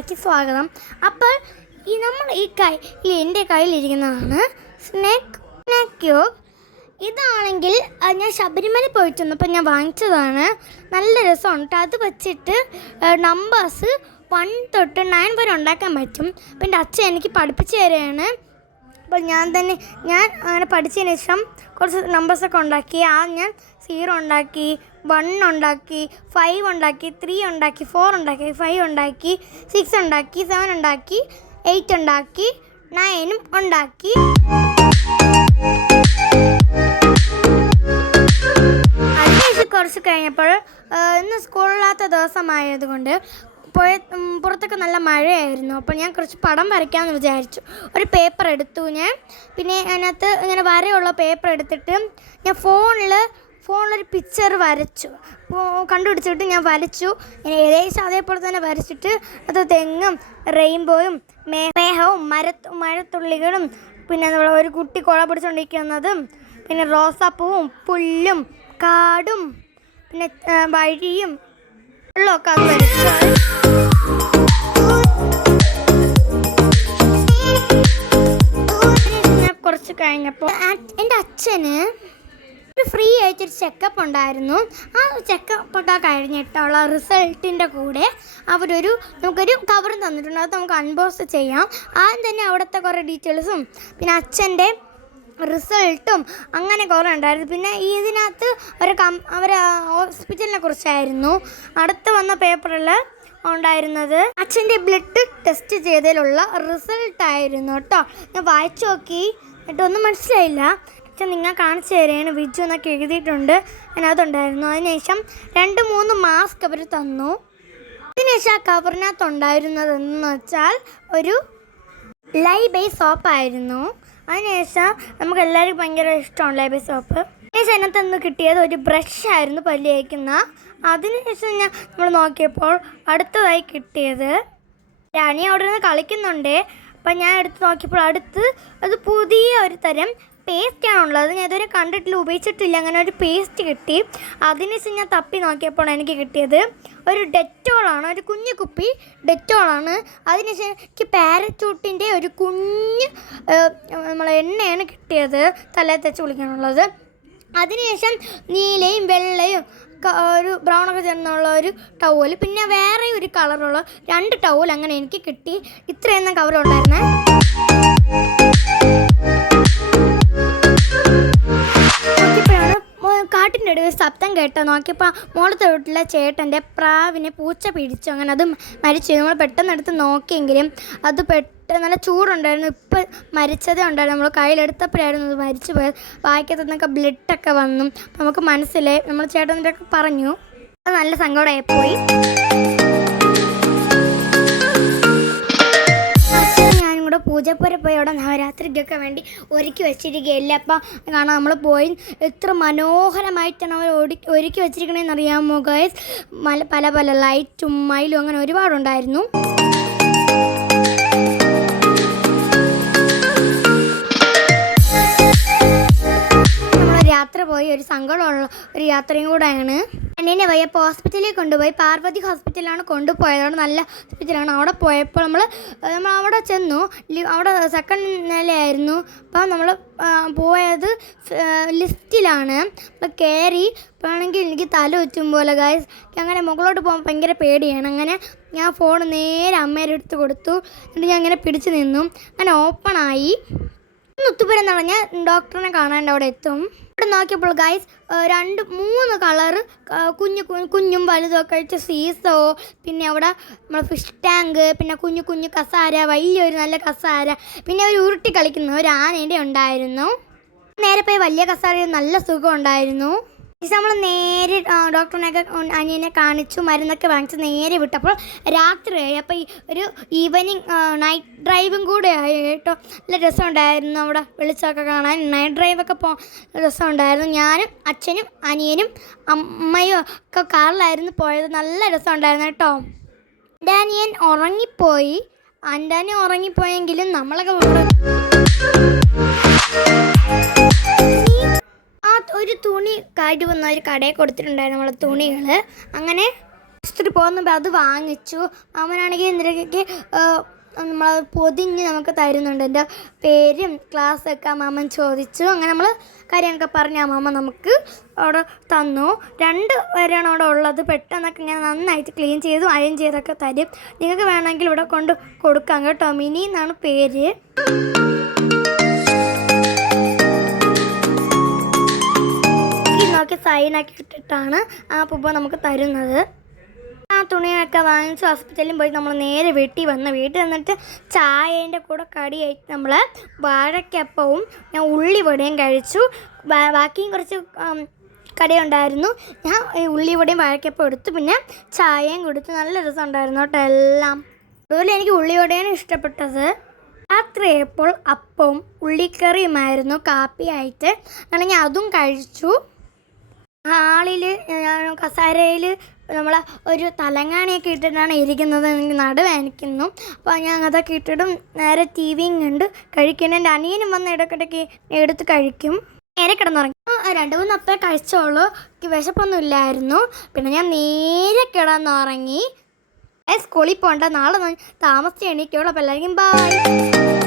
ചാനലിലേക്ക് സ്വാഗതം. അപ്പോൾ ഈ നമ്മൾ ഈ കൈ ഈ എന്റെ കയ്യിലിരിക്കുന്നതാണ് സ്നാക്ക് സ്നാക്ക് ക്യൂബ് ഇതാണെങ്കിൽ ഞാൻ ശബരിമല പോയിട്ട് വന്നപ്പോൾ ഞാൻ വാങ്ങിച്ചതാണ്. നല്ല രസമുണ്ട് ട്ടോ. അത് വെച്ചിട്ട് നമ്പേഴ്സ് വൺ തൊട്ട് നയൻ വരെ ഉണ്ടാക്കാൻ പറ്റും. അപ്പം എന്റെ അച്ഛൻ എനിക്ക് പഠിപ്പിച്ചു തരികയാണ് അപ്പോൾ ഞാൻ തന്നെ ഞാൻ അങ്ങനെ പഠിച്ചതിന് ശേഷം കുറച്ച് നമ്പേഴ്സൊക്കെ ഉണ്ടാക്കി. ആ ഞാൻ സീറോ ഉണ്ടാക്കി വൺ ഉണ്ടാക്കി ഫൈവ് ഉണ്ടാക്കി ത്രീ ഉണ്ടാക്കി ഫോർ ഉണ്ടാക്കി ഫൈവ് ഉണ്ടാക്കി സിക്സ് ഉണ്ടാക്കി സെവൻ ഉണ്ടാക്കി എയ്റ്റ് ഉണ്ടാക്കി. നയനും ഉണ്ടാക്കി അതിനുശേഷം കുറച്ച് കഴിഞ്ഞപ്പോൾ ഇന്ന് സ്കൂളില്ലാത്ത ദിവസമായതുകൊണ്ട് പുഴ പുറത്തൊക്കെ നല്ല മഴയായിരുന്നു. അപ്പോൾ ഞാൻ കുറച്ച് പടം വരയ്ക്കാമെന്ന് വിചാരിച്ചു. ഒരു പേപ്പർ എടുത്തു ഞാൻ. പിന്നെ അതിനകത്ത് ഇങ്ങനെ വരയുള്ള പേപ്പർ എടുത്തിട്ട് ഞാൻ ഫോണിൽ ഫോണിലൊരു പിക്ചർ വരച്ചു. കണ്ടുപിടിച്ചിട്ട് ഞാൻ വരച്ചു. ഞാൻ ഏകദേശം അതേപോലെ തന്നെ വരച്ചിട്ട് അത് തെങ്ങും റെയിൻബോയും മേഹവും മര മഴത്തുള്ളികളും പിന്നെ നമ്മളെ ഒരു കുട്ടി കുള പിടിച്ചുകൊണ്ടിരിക്കുന്നതും പിന്നെ റോസാപ്പൂവും പുല്ലും കാടും പിന്നെ വഴിയും ഉള്ളൊക്കെ അത് വരച്ചു. കുറച്ച് കഴിഞ്ഞപ്പോൾ എന്റെ അച്ഛന് ഒരു ഫ്രീ ആയിട്ടൊരു ചെക്കപ്പ് ഉണ്ടായിരുന്നു. ആ ചെക്കപ്പ് ഒക്കെ കഴിഞ്ഞിട്ടുള്ള റിസൾട്ടിന്റെ കൂടെ അവരൊരു നമുക്കൊരു കവർ തന്നിട്ടുണ്ട്. അത് നമുക്ക് അൺബോക്സ് ചെയ്യാം. ആദ്യം തന്നെ അവിടുത്തെ കുറേ ഡീറ്റെയിൽസും പിന്നെ അച്ഛന്റെ റിസൾട്ടും അങ്ങനെ കുറേ ഉണ്ടായിരുന്നു. പിന്നെ ഇതിനകത്ത് ഒരു കം അവർ ഹോസ്പിറ്റലിനെ കുറിച്ചായിരുന്നു. അടുത്ത് വന്ന പേപ്പറിൽ ഉണ്ടായിരുന്നത് അച്ഛന്റെ ബ്ലഡ് ടെസ്റ്റ് ചെയ്തതിലുള്ള റിസൾട്ടായിരുന്നു കേട്ടോ. ഞാൻ വായിച്ചു നോക്കി. എന്നിട്ടൊന്നും മനസ്സിലായില്ല. അച്ഛൻ നിങ്ങൾ കാണിച്ചു തരികയാണ് വിജു എന്നൊക്കെ എഴുതിയിട്ടുണ്ട്. അതിനകത്തുണ്ടായിരുന്നു. അതിനുശേഷം രണ്ട് മൂന്ന് മാസ്ക് അവർ തന്നു. അതിനുശേഷം ആ കവറിനകത്ത് ഉണ്ടായിരുന്നതെന്ന് വെച്ചാൽ ഒരു ലൈ ബൈ സോപ്പായിരുന്നു അതിനുശേഷം നമുക്ക് എല്ലാവർക്കും ഭയങ്കര ഇഷ്ടമാണ് ലൈ ബൈ സോപ്പ്. അതിനുശേഷം അതിനകത്ത് നിന്ന് കിട്ടിയത് ഒരു ബ്രഷ് ആയിരുന്നു പല്ല് തേക്കുന്ന. അതിനുശേഷം ഞാൻ നമ്മൾ നോക്കിയപ്പോൾ അടുത്തതായി കിട്ടിയത് രാണി അവിടെ നിന്ന് കളിക്കുന്നുണ്ട്. അപ്പം ഞാൻ എടുത്ത് നോക്കിയപ്പോൾ അടുത്ത് അത് പുതിയ ഒരു തരം പേസ്റ്റ് ആണുള്ളത്. ഞാൻ ഇതുവരെ കണ്ടിട്ടില്ല ഉപയോഗിച്ചിട്ടില്ല. അങ്ങനെ ഒരു പേസ്റ്റ് കിട്ടി. അതിനുശേഷം ഞാൻ തപ്പി നോക്കിയപ്പോൾ എനിക്ക് കിട്ടിയത്. ഒരു ഡെറ്റോളാണ് ഒരു കുഞ്ഞു കുപ്പി ഡെറ്റോളാണ് അതിനുശേഷം എനിക്ക് പാരച്ചൂട്ടിന്റെ ഒരു കുഞ്ഞ് നമ്മളെ എണ്ണയാണ് കിട്ടിയത് തലയിൽ തെച്ച് കുളിക്കാനുള്ളത്. അതിനുശേഷം നീലയും വെള്ളയും ഒരു ബ്രൗൺ ഒക്കെ ചേർന്നുള്ള ഒരു ടവൽ പിന്നെ വേറെ ഒരു കളറുള്ള രണ്ട് ടവൽ അങ്ങനെ എനിക്ക് കിട്ടി. ഇത്രയൊന്നും കവർ ഇടയിൽ ശബ്ദം കേട്ടോ നോക്കിയപ്പോൾ മോളത്തെ വീട്ടിലെ ചേട്ടന്റെ പ്രാവിനെ പൂച്ച പിടിച്ചു. അങ്ങനെ അത് മരിച്ചു. നമ്മൾ പെട്ടെന്ന് എടുത്ത് നോക്കിയെങ്കിലും അത് പെട്ടെന്ന് നല്ല ചൂടുണ്ടായിരുന്നു. ഇപ്പം മരിച്ചതേ ഉണ്ടായിരുന്നു. നമ്മൾ കയ്യിലെടുത്തപ്പോഴായിരുന്നു അത് മരിച്ചു പോയത്. വായിക്കത്തു നിന്നൊക്കെ ബ്ലഡൊക്കെ വന്നു. നമുക്ക് മനസ്സിലായി. നമ്മൾ ചേട്ടന്റെ ഒക്കെ പറഞ്ഞു. അത് നല്ല സങ്കടമായി പോയി. കൂടെ പൂജപ്പുര പോയി അവിടെ നവരാത്രിക്കൊക്കെ വേണ്ടി ഒരുക്കി വെച്ചിരിക്കുകയല്ലേ? അപ്പം കാണാം നമ്മൾ പോയി എത്ര മനോഹരമായിട്ടാണ് അവർ ഒടി ഒരുക്കി വെച്ചിരിക്കണേന്ന് അറിയാമോ ഗൈസ് പല പല ലൈറ്റും മൈലും അങ്ങനെ ഒരുപാടുണ്ടായിരുന്നു. യാത്ര പോയി ഒരു സങ്കടമുള്ള ഒരു യാത്രയും കൂടെയാണ്. എന്നെ വയ്യപ്പോൾ ഹോസ്പിറ്റലിൽ കൊണ്ടുപോയി. പാർവതി ഹോസ്പിറ്റലിലാണ് കൊണ്ടുപോയത് നല്ല ഹോസ്പിറ്റലാണ് അവിടെ പോയപ്പോൾ നമ്മൾ നമ്മൾ അവിടെ ചെന്നു. അവിടെ സെക്കൻഡ് നിലയായിരുന്നു. അപ്പം നമ്മൾ പോയത് ലിഫ്റ്റിലാണ് അപ്പോൾ കയറി ഇപ്പോഴാണെങ്കിൽ എനിക്ക് തല വെച്ചും പോലെ ഗായ്സ് അങ്ങനെ മുകളിലോട്ട് പോകാൻ ഭയങ്കര പേടിയാണ്. അങ്ങനെ ഞാൻ ഫോൺ നേരെ അമ്മയുടെ അടുത്ത് കൊടുത്തു. എന്നിട്ട് ഞാൻ അങ്ങനെ പിടിച്ചു നിന്നു. അങ്ങനെ ഓപ്പണായി ഒത്തുപുരം നടന്ന് ഞാൻ ഡോക്ടറിനെ കാണാണ്ട് അവിടെ എത്തും. ഇവിടെ നോക്കിയപ്പോൾ ഗൈസ് രണ്ട് മൂന്ന് കളറ് കുഞ്ഞു കുഞ്ഞും വലുതും ഒക്കെ വെച്ച് സീസോ പിന്നെ അവിടെ നമ്മളെ ഫിഷ് ടാങ്ക് പിന്നെ കുഞ്ഞു കുഞ്ഞു കസാര വലിയൊരു നല്ല കസാര പിന്നെ ഒരു ഉരുട്ടി കളിക്കുന്ന ഒരു ആനയുടെ ഉണ്ടായിരുന്നു. നേരെ പോയി വലിയ കസാരയും നല്ല സുഖം ഉണ്ടായിരുന്നു. നമ്മൾ നേരെ ഡോക്ടറിനൊക്കെ അനിയനെ കാണിച്ചു മരുന്നൊക്കെ വാങ്ങിച്ച് നേരെ വിട്ടപ്പോൾ രാത്രിയായി. അപ്പോൾ ഈ ഒരു ഈവനിങ് നൈറ്റ് ഡ്രൈവും കൂടെ ആയി കേട്ടോ. നല്ല രസമുണ്ടായിരുന്നു അവിടെ വെളിച്ചമൊക്കെ കാണാൻ. നൈറ്റ് ഡ്രൈവൊക്കെ പോ രസമുണ്ടായിരുന്നു. ഞാനും അച്ഛനും അനിയനും അമ്മയും ഒക്കെ കാറിലായിരുന്നു പോയത്. നല്ല രസമുണ്ടായിരുന്നു കേട്ടോ. ഡാനിയൻ ഉറങ്ങിപ്പോയി. എന്റെ ഉറങ്ങിപ്പോയെങ്കിലും നമ്മളൊക്കെ ഒരു തുണി കഴുകുന്ന ഒരു കടയിൽ കൊടുത്തിട്ടുണ്ടായിരുന്നു നമ്മളെ തുണികൾ അങ്ങനെ ഇഷ്ടത്തിൽ പോകുന്നപ്പോൾ അത് വാങ്ങിച്ചു. മാമനാണെങ്കിൽ ഇന്ദിരയ്ക്ക് നമ്മൾ പൊതിഞ്ഞ് നമുക്ക് തരുന്നുണ്ട്. എന്റെ പേരും ക്ലാസ്സൊക്കെ മാമൻ ചോദിച്ചു. അങ്ങനെ നമ്മൾ കാര്യമൊക്കെ പറഞ്ഞ് അമ്മാമ്മ മാമ നമുക്ക് അവിടെ തന്നു. രണ്ട് പേരാണ് അവിടെ ഉള്ളത്. പെട്ടെന്നൊക്കെ ഇങ്ങനെ നന്നായിട്ട് ക്ലീൻ ചെയ്തു അയൺ ചെയ്തൊക്കെ തരും. നിങ്ങൾക്ക് വേണമെങ്കിൽ ഇവിടെ കൊണ്ട് കൊടുക്കാം കേട്ടോ. മിനി എന്നാണ് പേര്. നോക്കി സൈനൊക്കെ ഇട്ടിട്ടാണ് ആ പുപ്പ നമുക്ക് തരുന്നത്. ആ തുണിയൊക്കെ വാങ്ങിച്ച് ഹോസ്പിറ്റലിൽ പോയി നമ്മൾ നേരെ വീട്ടിൽ വന്ന് വീട്ടിൽ വന്നിട്ട് ചായേന്റെ കൂടെ കടിയായിട്ട് നമ്മൾ വാഴക്കപ്പവും ഞാൻ ഉള്ളിവടയും കഴിച്ചു. ബാക്കിയും കുറച്ച് കടയുണ്ടായിരുന്നു. ഞാൻ ഉള്ളിവടയും വാഴക്കപ്പം എടുത്തു. പിന്നെ ചായയും കൊടുത്തു. നല്ല രസം ഉണ്ടായിരുന്നു കേട്ടോ എല്ലാം. അതുപോലെ എനിക്ക് ഉള്ളിവടയാണ് ഇഷ്ടപ്പെട്ടത്. രാത്രിയപ്പോൾ അപ്പവും ഉള്ളിക്കറിയുമായിരുന്നു കാപ്പിയായിട്ട്. ആണെങ്കിൽ അതും കഴിച്ചു. ഹാളിൽ കസാരയിൽ നമ്മൾ ഒരു തലങ്ങാണിയൊക്കെ ഇട്ടിട്ടാണ് ഇരിക്കുന്നത്. എനിക്ക് നടുവേനിക്കുന്നു. അപ്പോൾ ഞാൻ അതൊക്കെ ഇട്ടിടും. നേരെ ടി വിയും കണ്ട് കഴിക്കണം എന്റെ അനിയനും വന്ന് ഇടയ്ക്കിടയ്ക്ക് എടുത്ത് കഴിക്കും. നേരെ കിടന്നുറങ്ങി. രണ്ട് മൂന്ന് അപ്പേ കഴിച്ചോളൂ. എനിക്ക് വിശപ്പൊന്നും ഇല്ലായിരുന്നു. പിന്നെ ഞാൻ നേരെ കിടന്നുറങ്ങി. സ്കൂളിൽ പോകണ്ട നാളെ താമസിച്ച് എണീക്കുള്ളൂ അപ്പോൾ എല്ലാവർക്കും ബൈ